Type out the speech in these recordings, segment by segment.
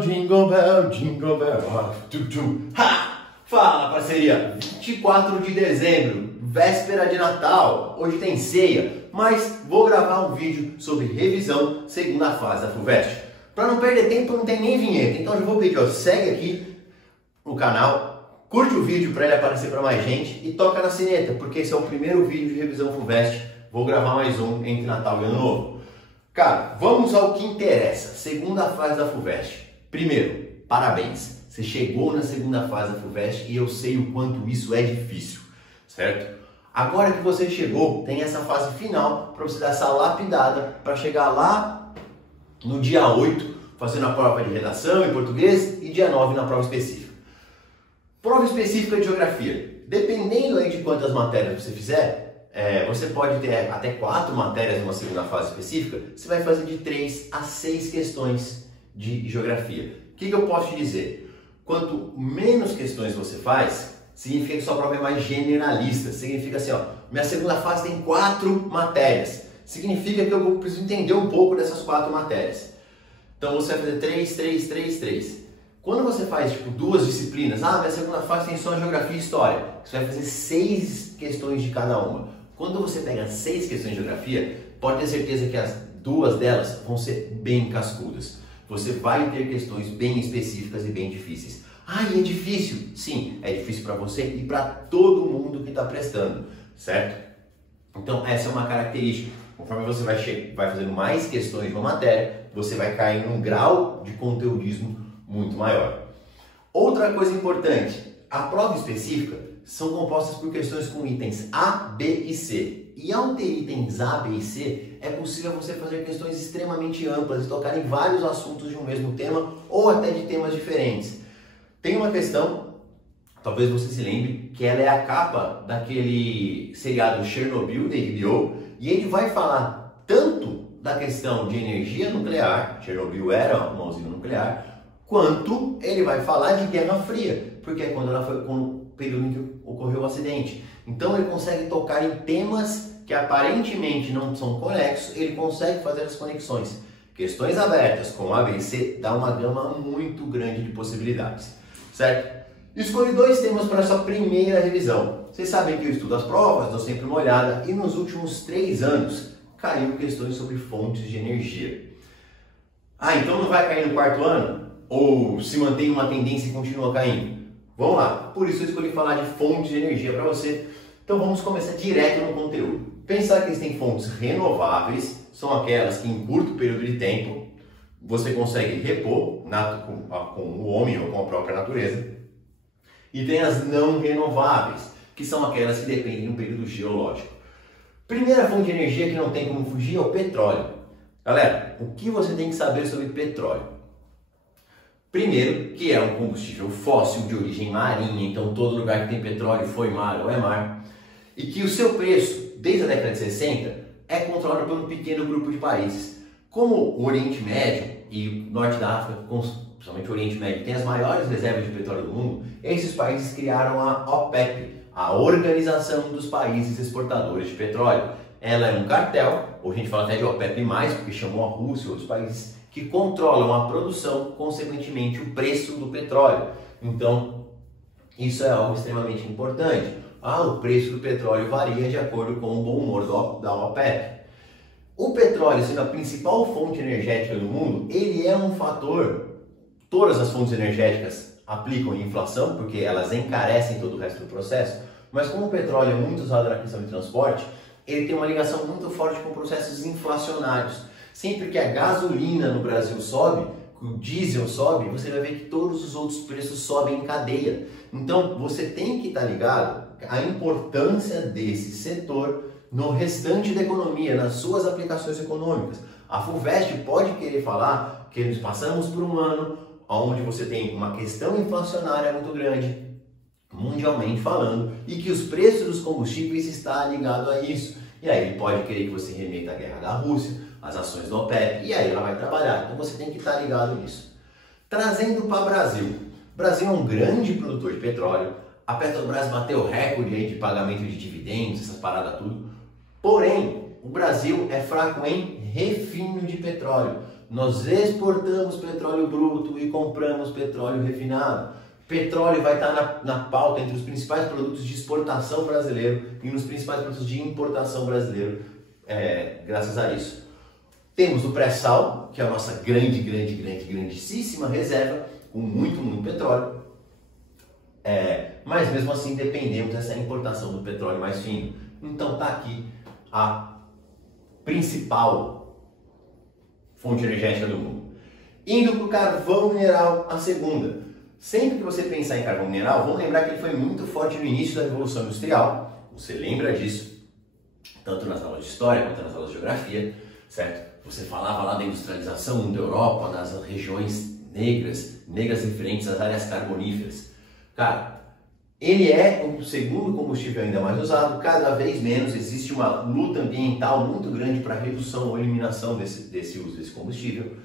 Jingle bell, ha! Fala, parceria! 24 de dezembro, véspera de Natal, hoje tem ceia, mas vou gravar um vídeo sobre revisão segunda fase da FUVEST. Para não perder tempo, não tem nem vinheta, então eu vou pedir, segue aqui no canal, curte o vídeo para ele aparecer para mais gente e toca na sineta, porque esse é o primeiro vídeo de revisão FUVEST, vou gravar mais um entre Natal e Ano Novo. Cara, vamos ao que interessa, segunda fase da FUVEST. Primeiro, parabéns, você chegou na segunda fase da FUVEST e eu sei o quanto isso é difícil, certo? Agora que você chegou, tem essa fase final para você dar essa lapidada para chegar lá no dia 8, fazendo a prova de redação em português e dia 9 na prova específica. Prova específica de geografia, dependendo aí de quantas matérias você fizer, você pode ter até 4 matérias numa segunda fase específica, você vai fazer de 3 a 6 questões de geografia. O que eu posso te dizer? Quanto menos questões você faz, significa que sua prova é mais generalista. Significa assim, minha segunda fase tem 4 matérias. Significa que eu preciso entender um pouco dessas 4 matérias. Então você vai fazer 3. Quando você faz tipo 2 disciplinas, minha segunda fase tem só geografia e história. Você vai fazer 6 questões de cada uma. Quando você pega 6 questões de geografia, pode ter certeza que as 2 delas vão ser bem cascudas. Você vai ter questões bem específicas e bem difíceis. E é difícil? Sim, é difícil para você e para todo mundo que está prestando, certo? Então essa é uma característica. Conforme você vai fazendo mais questões de uma matéria, você vai cair num grau de conteudismo muito maior. Outra coisa importante, a prova específica são compostas por questões com itens A, B e C. E ao ter itens A, B e C, é possível você fazer questões extremamente amplas e tocar em vários assuntos de um mesmo tema ou até de temas diferentes. Tem uma questão, talvez você se lembre, que ela é a capa daquele seriado Chernobyl da HBO, e ele vai falar tanto da questão de energia nuclear, Chernobyl era uma usina nuclear, quanto ele vai falar de Guerra Fria, porque é quando ela foi com o período em que ocorreu o acidente. Então ele consegue tocar em temas que aparentemente não são conexos, ele consegue fazer as conexões. Questões abertas com A, B e C dá uma gama muito grande de possibilidades, certo? Escolhi 2 temas para essa primeira revisão. Vocês sabem que eu estudo as provas, dou sempre uma olhada, e nos últimos 3 anos caiu questões sobre fontes de energia. Então não vai cair no 4º ano? Ou se mantém uma tendência e continua caindo? Vamos lá, por isso eu escolhi falar de fontes de energia para você. Então vamos começar direto no conteúdo. Pensar que existem fontes renováveis, são aquelas que em curto período de tempo você consegue repor com o homem ou com a própria natureza. E tem as não renováveis, que são aquelas que dependem do período geológico. Primeira fonte de energia que não tem como fugir é o petróleo. Galera, o que você tem que saber sobre petróleo? Primeiro, que é um combustível fóssil de origem marinha, então todo lugar que tem petróleo foi mar ou é mar, e que o seu preço, desde a década de 60, é controlado por um pequeno grupo de países. Como o Oriente Médio e o Norte da África, principalmente o Oriente Médio, tem as maiores reservas de petróleo do mundo, esses países criaram a OPEP, a Organização dos Países Exportadores de Petróleo. Ela é um cartel, ou a gente fala até de OPEP+, porque chamou a Rússia e outros países, que controlam a produção, consequentemente o preço do petróleo. Então, isso é algo extremamente importante. O preço do petróleo varia de acordo com o bom humor da OPEP. O petróleo, sendo a principal fonte energética do mundo, ele é um fator. Todas as fontes energéticas aplicam inflação, porque elas encarecem todo o resto do processo, mas como o petróleo é muito usado na questão de transporte, ele tem uma ligação muito forte com processos inflacionários. Sempre que a gasolina no Brasil sobe, que o diesel sobe, você vai ver que todos os outros preços sobem em cadeia. Então você tem que estar ligado à importância desse setor no restante da economia, nas suas aplicações econômicas. A FUVEST pode querer falar que nós passamos por um ano onde você tem uma questão inflacionária muito grande, mundialmente falando, e que os preços dos combustíveis estão ligados a isso. E aí ele pode querer que você remeta a guerra da Rússia, as ações da OPEP, e aí ela vai trabalhar. Então você tem que estar ligado nisso. Trazendo para o Brasil. O Brasil é um grande produtor de petróleo. A Petrobras bateu recorde aí de pagamento de dividendos, essas paradas tudo. Porém, o Brasil é fraco em refino de petróleo. nós exportamos petróleo bruto e compramos petróleo refinado. Petróleo vai estar na pauta entre os principais produtos de exportação brasileiro e nos principais produtos de importação brasileiro, graças a isso. Temos o pré-sal, que é a nossa grandíssima reserva, com muito petróleo, mas mesmo assim dependemos dessa importação do petróleo mais fino. Então tá aqui a principal fonte energética do mundo. Indo para o carvão mineral, a segunda. Sempre que você pensar em carvão mineral, vamos lembrar que ele foi muito forte no início da Revolução Industrial. Você lembra disso, tanto nas aulas de História quanto nas aulas de Geografia, certo? Você falava lá da industrialização da Europa, nas regiões negras referentes às áreas carboníferas. Cara, ele é o segundo combustível ainda mais usado, cada vez menos existe uma luta ambiental muito grande para redução ou eliminação desse uso desse combustível.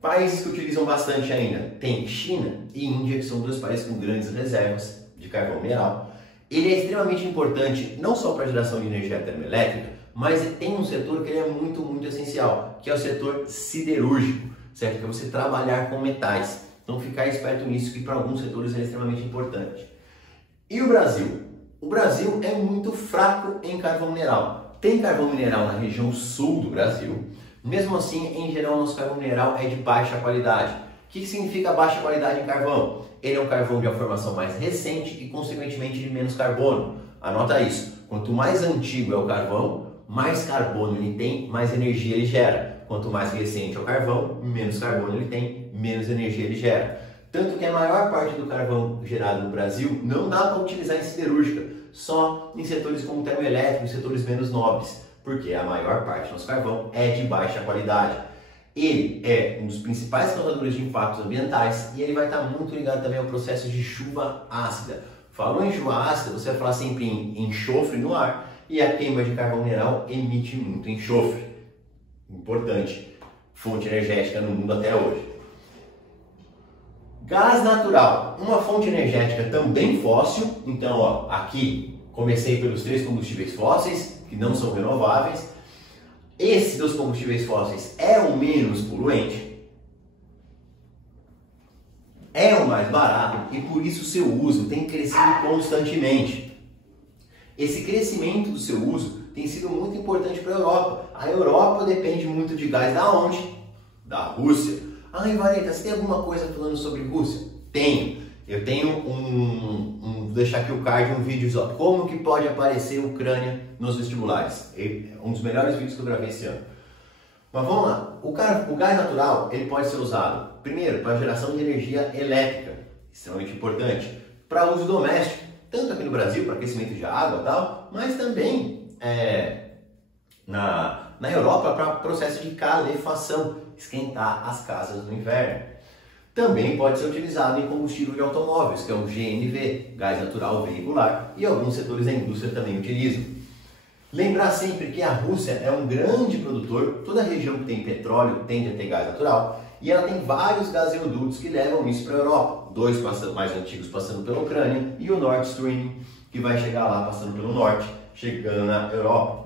Países que utilizam bastante ainda, tem China e Índia, que são dois países com grandes reservas de carvão mineral. Ele é extremamente importante, não só para a geração de energia termoelétrica, mas tem um setor que ele é muito essencial, que é o setor siderúrgico, certo? Que é você trabalhar com metais. Então ficar esperto nisso, que para alguns setores ele é extremamente importante. E o Brasil? O Brasil é muito fraco em carvão mineral. Tem carvão mineral na região sul do Brasil. Mesmo assim, em geral, nosso carvão mineral é de baixa qualidade. O que significa baixa qualidade em carvão? Ele é um carvão de uma formação mais recente e, consequentemente, de menos carbono. Anota isso. Quanto mais antigo é o carvão, mais carbono ele tem, mais energia ele gera. Quanto mais recente é o carvão, menos carbono ele tem, menos energia ele gera. Tanto que a maior parte do carvão gerado no Brasil não dá para utilizar em siderúrgica, só em setores como termoelétrico, setores menos nobres. Porque a maior parte do nosso carvão é de baixa qualidade. Ele é um dos principais causadores de impactos ambientais e ele vai estar muito ligado também ao processo de chuva ácida. Falou em chuva ácida, você vai falar sempre em enxofre no ar e a queima de carvão mineral emite muito enxofre. Importante, fonte energética no mundo até hoje. Gás natural, uma fonte energética também fóssil. Então, ó, aqui comecei pelos 3 combustíveis fósseis, que não são renováveis. Esse dos combustíveis fósseis é o menos poluente, é o mais barato e por isso o seu uso tem crescido constantemente. Esse crescimento do seu uso tem sido muito importante para a Europa. A Europa depende muito de gás da onde? Da Rússia. Ah, Ivareta, você tem alguma coisa falando sobre Rússia? Tenho. Eu tenho vou deixar aqui o card, um vídeo só. Como que pode aparecer Ucrânia nos vestibulares? Um dos melhores vídeos que eu gravei esse ano. Mas vamos lá. O gás natural, ele pode ser usado, primeiro, para geração de energia elétrica, extremamente importante, para uso doméstico, tanto aqui no Brasil, para aquecimento de água e tal, mas também na Europa para processo de calefação, esquentar as casas no inverno. Também pode ser utilizado em combustível de automóveis, que é o GNV, gás natural veicular, e alguns setores da indústria também utilizam. Lembrar sempre que a Rússia é um grande produtor, toda região que tem petróleo tende a ter gás natural, e ela tem vários gasodutos que levam isso para a Europa. 2 mais antigos passando pela Ucrânia e o Nord Stream, que vai chegar lá passando pelo norte, chegando na Europa.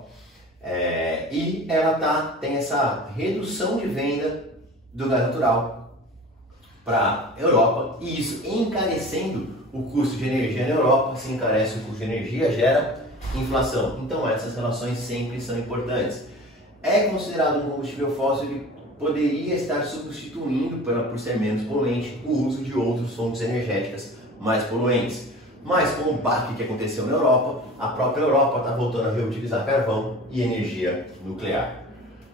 E ela tem essa redução de venda do gás natural para a Europa, e isso encarecendo o custo de energia na Europa. Se encarece o custo de energia, gera inflação. Então essas relações sempre são importantes. É considerado um combustível fóssil, ele poderia estar substituindo, por ser menos poluente, o uso de outras fontes energéticas mais poluentes. Mas com o baque que aconteceu na Europa, a própria Europa está voltando a reutilizar carvão e energia nuclear.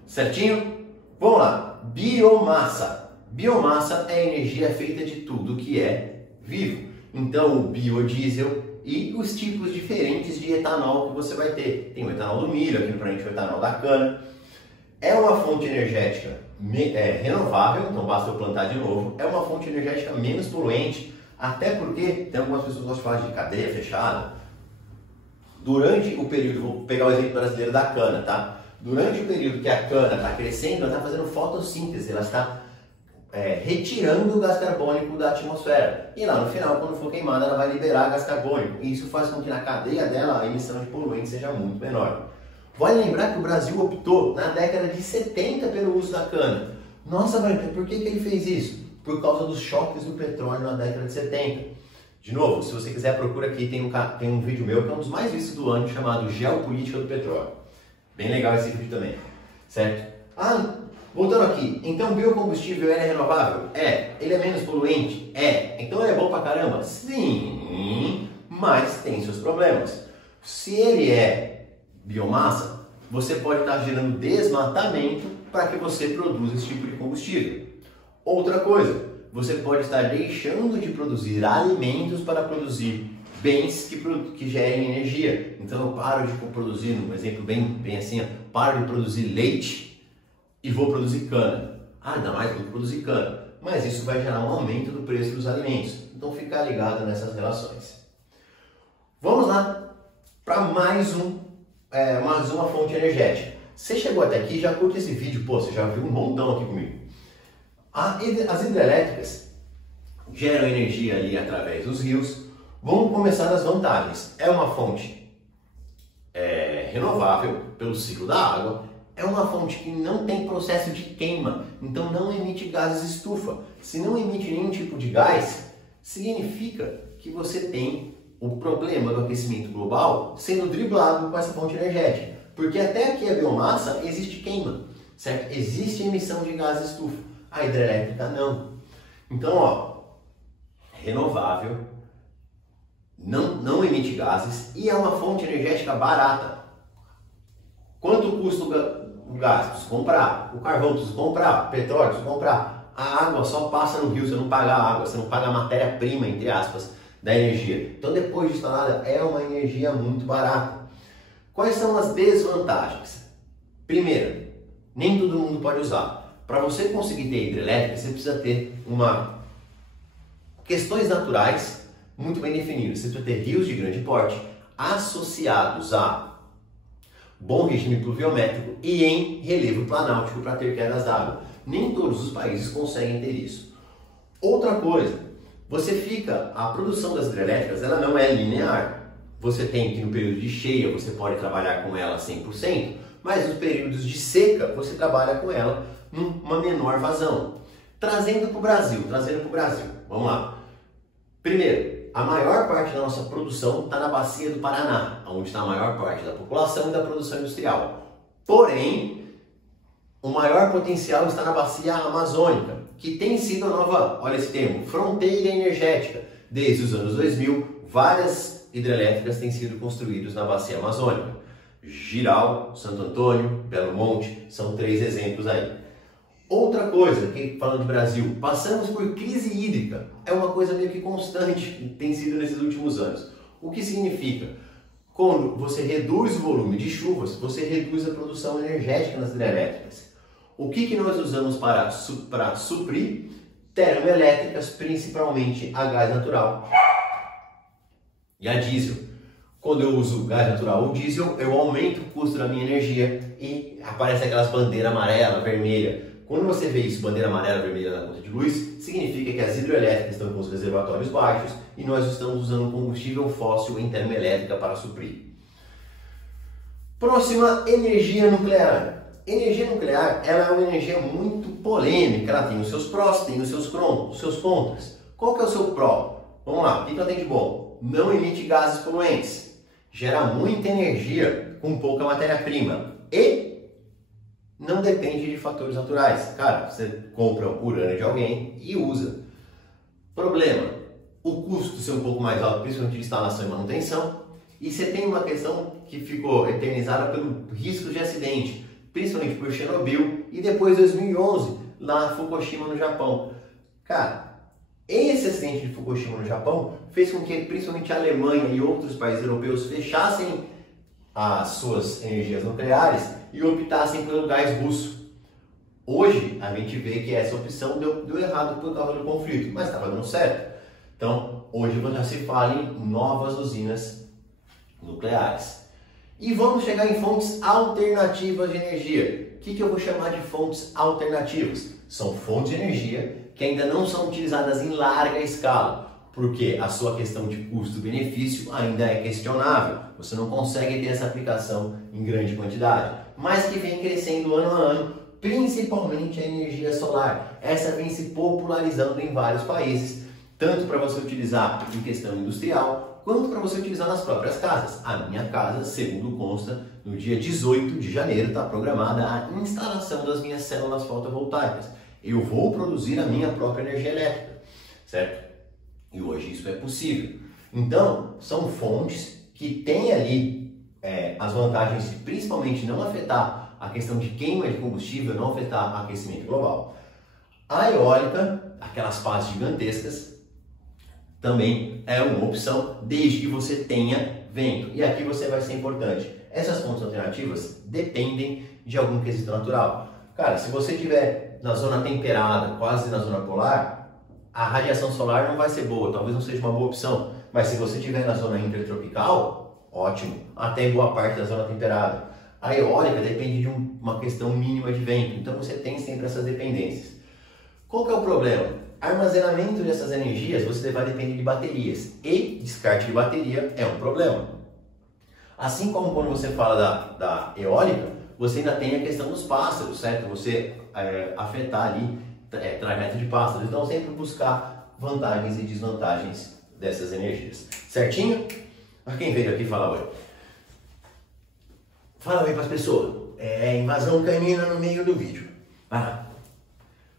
Certinho? Vamos lá. Biomassa. Biomassa é energia feita de tudo que é vivo. Então, o biodiesel e os tipos diferentes de etanol que você vai ter. Tem o etanol do milho, aqui pra gente o etanol da cana. É uma fonte energética renovável, então basta eu plantar de novo. É uma fonte energética menos poluente, até porque tem algumas pessoas que gostam de falar de cadeia fechada. Durante o período, vou pegar o exemplo brasileiro da cana, tá? Durante o período que a cana está crescendo, ela está fazendo fotossíntese, ela está retirando o gás carbônico da atmosfera. E lá no final, quando for queimada, ela vai liberar gás carbônico. E isso faz com que na cadeia dela a emissão de poluentes seja muito menor. Vale lembrar que o Brasil optou na década de 70 pelo uso da cana. Nossa, Branca, por que ele fez isso? Por causa dos choques do petróleo na década de 70. De novo, se você quiser, procura aqui, tem um vídeo meu que é um dos mais vistos do ano, chamado Geopolítica do Petróleo. Bem legal esse vídeo também, certo? Voltando aqui, então biocombustível é renovável? É. Ele é menos poluente? É. Então ele é bom pra caramba? Sim, mas tem seus problemas. Se ele é biomassa, você pode estar gerando desmatamento para que você produza esse tipo de combustível. Outra coisa, você pode estar deixando de produzir alimentos para produzir bens que gerem energia. Então eu paro de produzir, um exemplo bem assim, paro de produzir leite e vou produzir cana. Ainda mais vou produzir cana. Mas isso vai gerar um aumento do preço dos alimentos. Então fica ligado nessas relações. Vamos lá para mais uma fonte energética. Você chegou até aqui, já curte esse vídeo, pô, você já viu um montão aqui comigo. As hidrelétricas geram energia ali através dos rios. Vamos começar das vantagens. É uma fonte renovável pelo ciclo da água. É uma fonte que não tem processo de queima, então não emite gases estufa. Se não emite nenhum tipo de gás, significa que você tem o problema do aquecimento global sendo driblado com essa fonte energética. Porque até aqui a biomassa existe queima, certo? Existe emissão de gases estufa. A hidrelétrica não. Então, renovável, não emite gases e é uma fonte energética barata. Quanto custa o gás? Precisa comprar. O carvão precisa comprar. O petróleo precisa comprar. A água só passa no rio, você não paga a água, você não paga a matéria-prima, entre aspas, da energia. Então, depois de instalada, é uma energia muito barata. Quais são as desvantagens? Primeiro, nem todo mundo pode usar. Para você conseguir ter hidrelétrica, você precisa ter questões naturais muito bem definidas. Você precisa ter rios de grande porte associados a bom regime pluviométrico e em relevo planáltico para ter quedas d'água. Nem todos os países conseguem ter isso. Outra coisa, a produção das hidrelétricas ela não é linear. Você tem que no período de cheia você pode trabalhar com ela 100%, mas nos períodos de seca você trabalha com ela numa menor vazão. Trazendo para o Brasil, vamos lá. Primeiro, a maior parte da nossa produção está na bacia do Paraná, onde está a maior parte da população e da produção industrial. Porém, o maior potencial está na bacia amazônica, que tem sido a nova, olha esse termo, fronteira energética. Desde os anos 2000, várias hidrelétricas têm sido construídas na bacia amazônica. Giral, Santo Antônio, Belo Monte, são 3 exemplos aí. Outra coisa, falando de Brasil, passamos por crise hídrica. É uma coisa meio que constante, tem sido nesses últimos anos. O que significa? Quando você reduz o volume de chuvas, você reduz a produção energética nas hidrelétricas. O que nós usamos para suprir? Termoelétricas, principalmente a gás natural e a diesel. Quando eu uso gás natural ou diesel, eu aumento o custo da minha energia e aparece aquelas bandeiras amarela, vermelha. Quando você vê isso, bandeira amarela, vermelha na conta de luz, significa que as hidrelétricas estão com os reservatórios baixos e nós estamos usando combustível fóssil em termoelétrica para suprir. Próxima, energia nuclear. Energia nuclear ela é uma energia muito polêmica, ela tem os seus prós, tem os seus contras. Qual que é o seu pró? Vamos lá, o que ela tem de bom? Não emite gases poluentes, gera muita energia com pouca matéria-prima e não depende de fatores naturais. Cara, você compra urânio de alguém e usa. Problema, o custo ser um pouco mais alto, principalmente de instalação e manutenção. E você tem uma questão que ficou eternizada pelo risco de acidente, principalmente por Chernobyl e depois 2011, lá em Fukushima no Japão. Cara, esse acidente de Fukushima no Japão fez com que principalmente a Alemanha e outros países europeus fechassem as suas energias nucleares e optassem pelo gás russo. Hoje a gente vê que essa opção deu errado por causa do conflito, mas estava dando certo. Então hoje já se fala em novas usinas nucleares. E vamos chegar em fontes alternativas de energia. O que eu vou chamar de fontes alternativas? São fontes de energia que ainda não são utilizadas em larga escala, porque a sua questão de custo-benefício ainda é questionável. Você não consegue ter essa aplicação em grande quantidade, mas que vem crescendo ano a ano principalmente a energia solar. Essa vem se popularizando em vários países, tanto para você utilizar em questão industrial, quanto para você utilizar nas próprias casas. A minha casa, segundo consta, no dia 18 de janeiro está programada a instalação das minhas células fotovoltaicas. Eu vou produzir a minha própria energia elétrica, certo? E hoje isso é possível. Então, são fontes que têm ali as vantagens de principalmente não afetar a questão de queima de combustível, não afetar o aquecimento global. A eólica, aquelas pás gigantescas, também é uma opção desde que você tenha vento. E aqui você vai ser importante. Essas fontes alternativas dependem de algum quesito natural. Cara, se você estiver na zona temperada, quase na zona polar, a radiação solar não vai ser boa, talvez não seja uma boa opção. Mas se você estiver na zona intertropical, ótimo, até boa parte da zona temperada. A eólica depende de uma questão mínima de vento, então você tem sempre essas dependências. Qual que é o problema? Armazenamento dessas energias você vai depender de baterias, e descarte de bateria é um problema. Assim como quando você fala da eólica, você ainda tem a questão dos pássaros, certo? Você afetar ali trajeto de pássaros, então sempre buscar vantagens e desvantagens dessas energias. Certinho? Mas quem veio aqui falar oi? Fala oi para as pessoas. Invasão canina no meio do vídeo.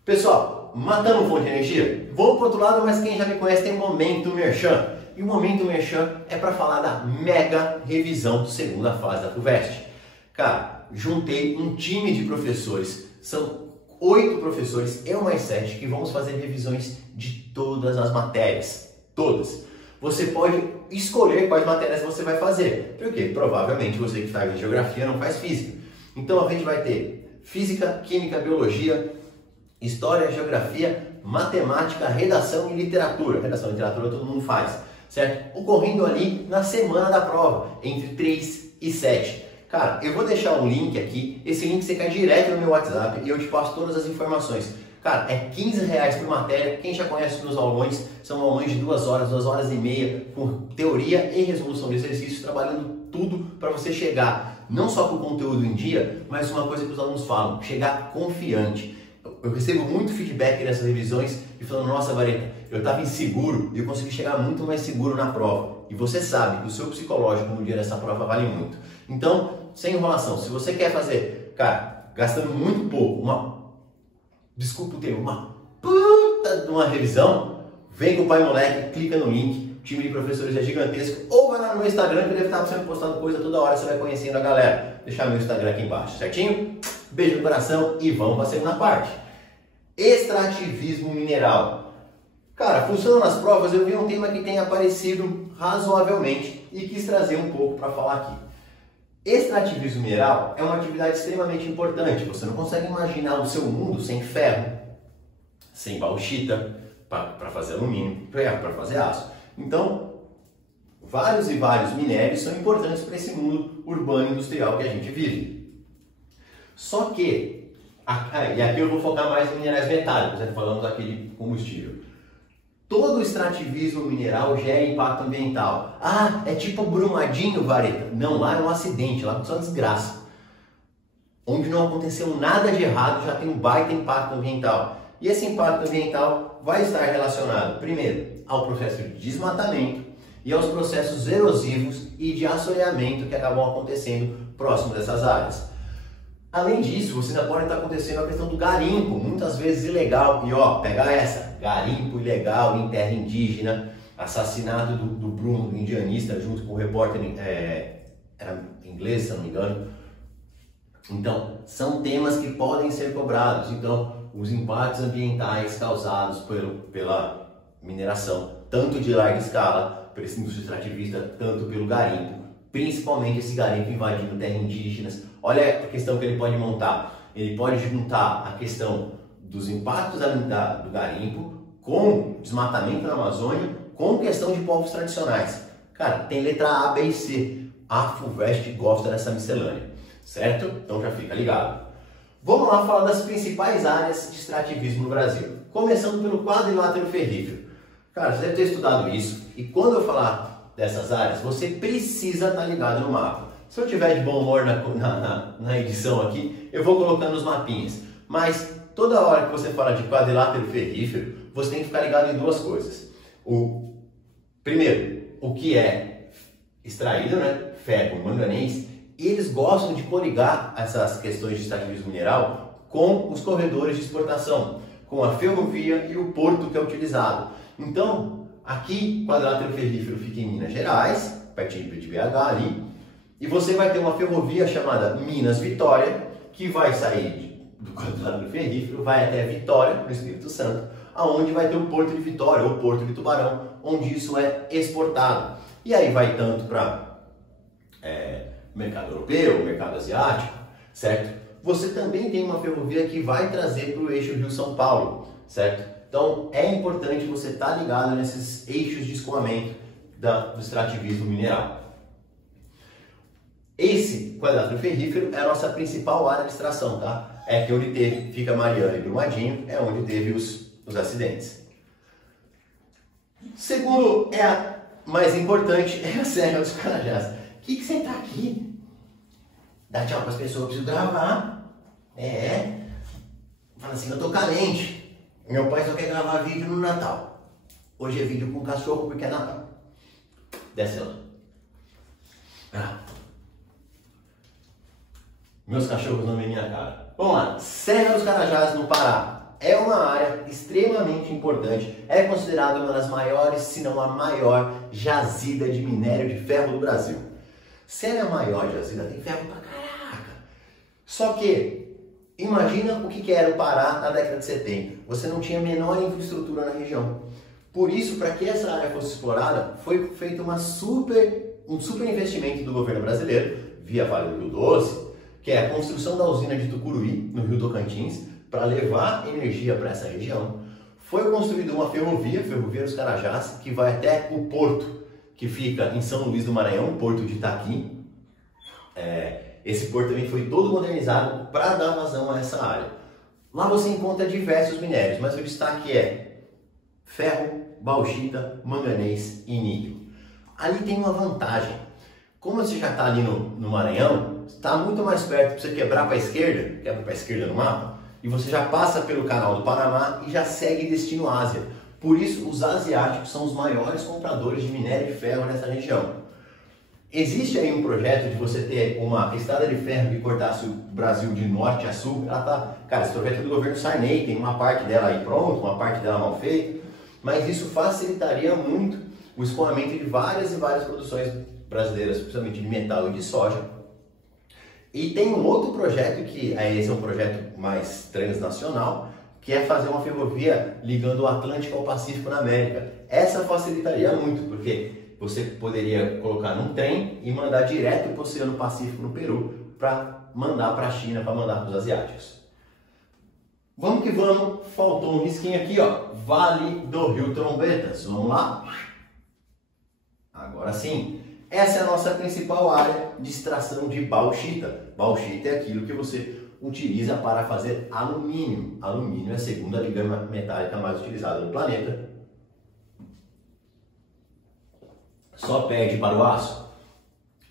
Pessoal, matamos fonte de energia? Vou para outro lado, mas quem já me conhece tem um Momento Merchan. E o Momento Merchan é para falar da mega revisão de segunda fase da FUVEST. Cara, juntei um time de professores, são 8 professores, eu mais 7, que vamos fazer revisões de todas as matérias. Todas. Você pode escolher quais matérias você vai fazer, porque provavelmente você que faz geografia não faz física. Então a gente vai ter física, química, biologia, história, geografia, matemática, redação e literatura. Redação e literatura todo mundo faz, certo? Ocorrendo ali na semana da prova, entre 3 e 7. Cara, eu vou deixar um link aqui, esse link você cai direto no meu WhatsApp e eu te passo todas as informações. Cara, é R$15 por matéria. Quem já conhece os meus aulões, são aulões de 2 horas, 2 horas e meia, com teoria e resolução de exercícios, trabalhando tudo para você chegar, não só com o conteúdo em dia, mas uma coisa que os alunos falam, chegar confiante. Eu recebo muito feedback nessas revisões e falando, nossa Vareta, eu estava inseguro e eu consegui chegar muito mais seguro na prova. E você sabe que o seu psicológico no dia dessa prova vale muito. Então, sem enrolação, se você quer fazer, cara, gastando muito pouco, desculpa o termo, uma puta de uma revisão, vem com o pai moleque, clica no link, o time de professores é gigantesco, ou vai lá no meu Instagram que deve estar sempre postando coisa toda hora, você vai conhecendo a galera. Vou deixar meu Instagram aqui embaixo, certinho? Beijo no coração e vamos para a segunda parte. Extrativismo mineral. Cara, funcionando nas provas, eu vi um tema que tem aparecido razoavelmente e quis trazer um pouco para falar aqui. Extrativismo mineral é uma atividade extremamente importante. Você não consegue imaginar o seu mundo sem ferro, sem bauxita, para fazer alumínio, para fazer aço. Então, vários e vários minérios são importantes para esse mundo urbano e industrial que a gente vive. Só que, e aqui eu vou focar mais em minerais metálicos, falamos aqui de combustível. Todo extrativismo mineral gera impacto ambiental. Ah, é tipo Brumadinho, Vareta. Não, lá é um acidente, lá aconteceu uma desgraça. Onde não aconteceu nada de errado, já tem um baita impacto ambiental. E esse impacto ambiental vai estar relacionado, primeiro, ao processo de desmatamento e aos processos erosivos e de assoreamento que acabam acontecendo próximo dessas áreas. Além disso, você ainda pode estar acontecendo a questão do garimpo, muitas vezes ilegal. E ó, pega essa, garimpo ilegal em terra indígena, assassinato do Bruno, do indianista, junto com o repórter, era inglês, se não me engano. Então, são temas que podem ser cobrados. Então, os impactos ambientais causados pela mineração, tanto de larga escala, por esse indústria extrativista, tanto pelo garimpo, principalmente esse garimpo invadindo terras indígenas. Olha a questão que ele pode montar. Ele pode juntar a questão dos impactos do garimpo com desmatamento na Amazônia, com questão de povos tradicionais. Cara, tem letra A, B e C. A FUVEST gosta dessa miscelânea, certo? Então já fica ligado. Vamos lá falar das principais áreas de extrativismo no Brasil. Começando pelo quadrilátero ferrífero. Cara, você deve ter estudado isso. E quando eu falar dessas áreas, você precisa estar ligado no mapa. Se eu tiver de bom humor na edição aqui, eu vou colocando os mapinhas. Mas toda hora que você fala de quadrilátero ferrífero, você tem que ficar ligado em duas coisas. Primeiro, o que é extraído, né? Ferro, manganês, e eles gostam de coligar essas questões de extrativismo mineral com os corredores de exportação, com a ferrovia e o porto que é utilizado. Então, aqui, o quadrilátero ferrífero fica em Minas Gerais, pertinho de BH ali, e você vai ter uma ferrovia chamada Minas Vitória, que vai sair do quadrilátero ferrífero, vai até Vitória, no Espírito Santo, aonde vai ter o Porto de Vitória, ou Porto de Tubarão, onde isso é exportado. E aí vai tanto para mercado europeu, mercado asiático, certo? Você também tem uma ferrovia que vai trazer para o eixo Rio-São Paulo, certo? Então é importante você estar ligado nesses eixos de escoamento do extrativismo mineral. Esse quadrilátero ferrífero é a nossa principal área de extração, tá? É aqui onde fica Mariana e Brumadinho, é onde teve os acidentes. Segundo, a mais importante, é a Serra dos Carajás. O que você tá aqui? Dá tchau para as pessoas, eu preciso gravar. Fala assim, eu tô carente. Meu pai só quer gravar vídeo no Natal. Hoje é vídeo com cachorro porque é Natal. Desce lá. Meus cachorros não veem minha cara. Vamos lá, Serra dos Carajás no Pará. É uma área extremamente importante. É considerada uma das maiores, se não a maior, jazida de minério de ferro do Brasil. Se ela é a maior jazida, tem ferro pra caraca. Só que, imagina o que era o Pará na década de 70. Você não tinha a menor infraestrutura na região. Por isso, para que essa área fosse explorada, foi feito um super investimento do governo brasileiro, via Vale do Rio Doce, que é a construção da usina de Tucuruí, no Rio Tocantins, para levar energia para essa região. Foi construída uma ferrovia dos Carajás, que vai até o porto, que fica em São Luís do Maranhão, o porto de Itaqui. Esse porto também foi todo modernizado para dar vazão a essa área. Lá você encontra diversos minérios, mas o destaque é ferro, bauxita, manganês e níquel. Ali tem uma vantagem. Como você já está ali no Maranhão, está muito mais perto para você quebra para a esquerda no mapa, e você já passa pelo canal do Panamá e já segue destino Ásia. Por isso, os asiáticos são os maiores compradores de minério de ferro nessa região. Existe aí um projeto de você ter uma estrada de ferro que cortasse o Brasil de norte a sul. Esse projeto é do governo Sarney, tem uma parte dela aí pronta, uma parte dela mal feita, mas isso facilitaria muito o escoamento de várias e várias produções brasileiras, principalmente de metal e de soja. E tem um outro projeto esse é um projeto mais transnacional, que é fazer uma ferrovia ligando o Atlântico ao Pacífico na América. Essa facilitaria muito, porque você poderia colocar num trem e mandar direto para o Oceano Pacífico no Peru, para mandar para a China, para mandar para os asiáticos. Vamos que vamos, faltou um risquinho aqui, ó, Vale do Rio Trombetas. Vamos lá? Agora sim. Essa é a nossa principal área de extração de bauxita. Bauxita é aquilo que você utiliza para fazer alumínio. Alumínio é a segunda liga metálica mais utilizada no planeta. Só perde para o aço.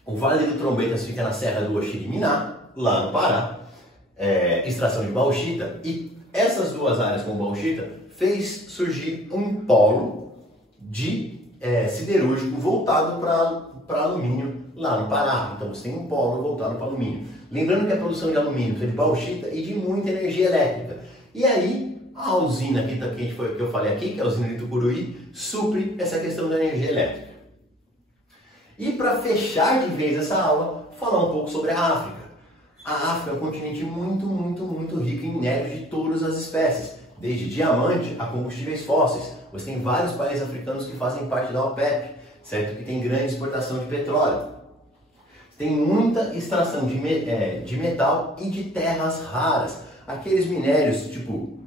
O Vale do Trombetas fica na Serra do Oxiriminá, lá no Pará. Extração de bauxita. E essas duas áreas com bauxita fez surgir um polo de siderúrgico voltado para alumínio lá no Pará. Então você tem um polo voltado para alumínio. Lembrando que a produção de alumínio precisa de bauxita e de muita energia elétrica. E aí a usina que eu falei aqui, que é a usina de Tucuruí, supre essa questão da energia elétrica. E para fechar de vez essa aula, falar um pouco sobre a África. A África é um continente muito rico em minérios de todas as espécies, desde diamante a combustíveis fósseis. Você tem vários países africanos que fazem parte da OPEP, certo? Que tem grande exportação de petróleo. Tem muita extração de metal e de terras raras. Aqueles minérios tipo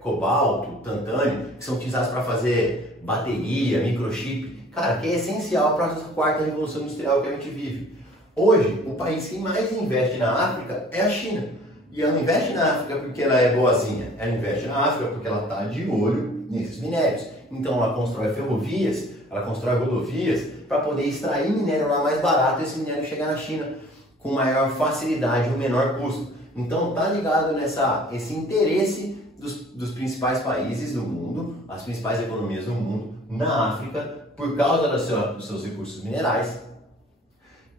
cobalto, tantânio, que são utilizados para fazer bateria, microchip, cara, que é essencial para a quarta revolução industrial que a gente vive. Hoje, o país que mais investe na África é a China. E ela não investe na África porque ela é boazinha, ela investe na África porque ela está de olho nesses minérios. Então ela constrói ferrovias, ela constrói rodovias para poder extrair minério lá mais barato e esse minério chegar na China com maior facilidade, no menor custo. Então tá ligado esse interesse dos principais países do mundo, as principais economias do mundo, na África, por causa dos seus recursos minerais,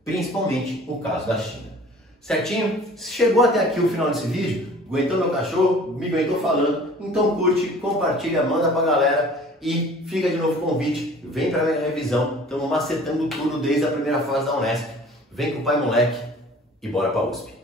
principalmente o caso da China. Certinho? Se chegou até aqui o final desse vídeo, aguentou meu cachorro, me aguentou falando, então curte, compartilha, manda pra galera e fica de novo o convite, vem pra minha revisão, estamos macetando tudo desde a primeira fase da Unesp. Vem com o pai moleque e bora pra USP.